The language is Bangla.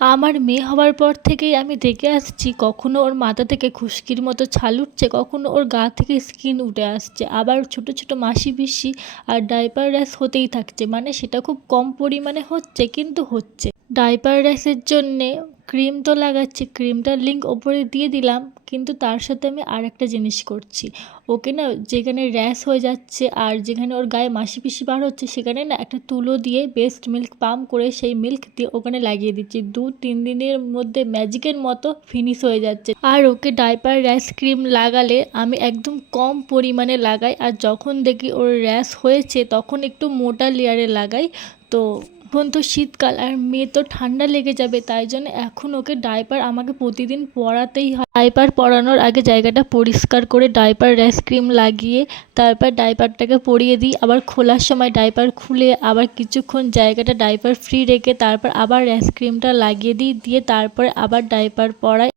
আমার মেয়ে হওয়ার পর থেকেই আমি দেখে আসছি কখনো ওর মাথা থেকে খুশকির মতো ছাল উঠছে, কখনো ওর গা থেকে স্কিন উঠে আসছে, আবার ছোট ছোট মাসি পিসি আর ডাইপার র্যাশ হতেই থাকছে। মানে সেটা খুব কম পরিমাণে হচ্ছে, কিন্তু হচ্ছে। ডাইপার র্যাশের জন্যে ক্রিম তো লাগাচ্ছি, ক্রিমটার লিঙ্ক ওপরে দিয়ে দিলাম, কিন্তু তার সাথে আমি আর একটা জিনিস করছি। ওকে না, যেখানে র্যাশ হয়ে যাচ্ছে আর যেখানে ওর গায়ে মাসি পিসি বার হচ্ছে, সেখানে না একটা তুলো দিয়ে বেস্ট মিল্ক পাম্প করে সেই মিল্ক দিয়ে ওখানে লাগিয়ে দিচ্ছি। 2-3 দিনের মধ্যে ম্যাজিকের মতো ফিনিশ হয়ে যাচ্ছে। আর ওকে ডাইপার র্যাশ ক্রিম লাগালে আমি একদম কম পরিমাণে লাগাই, আর যখন দেখি ওর র্যাশ হয়েছে তখন একটু মোটা লেয়ারে লাগাই। তো এখন তো শীতকাল আর মেয়ে তো ঠান্ডা লেগে যাবে, তাই জন্য এখন ওকে ডাইপার আমাকে প্রতিদিন পরাতেই হয়। ডাইপার পরানোর আগে জায়গাটা পরিষ্কার করে ডাইপার র্যাশ ক্রিম লাগিয়ে তারপর ডাইপারটাকে পরিয়ে দিই। আবার খোলার সময় ডাইপার খুলে আবার কিছুক্ষণ জায়গাটা ডাইপার ফ্রি রেখে তারপর আবার র্যাশ ক্রিমটা লাগিয়ে দিই, দিয়ে তারপরে আবার ডাইপার পরাই।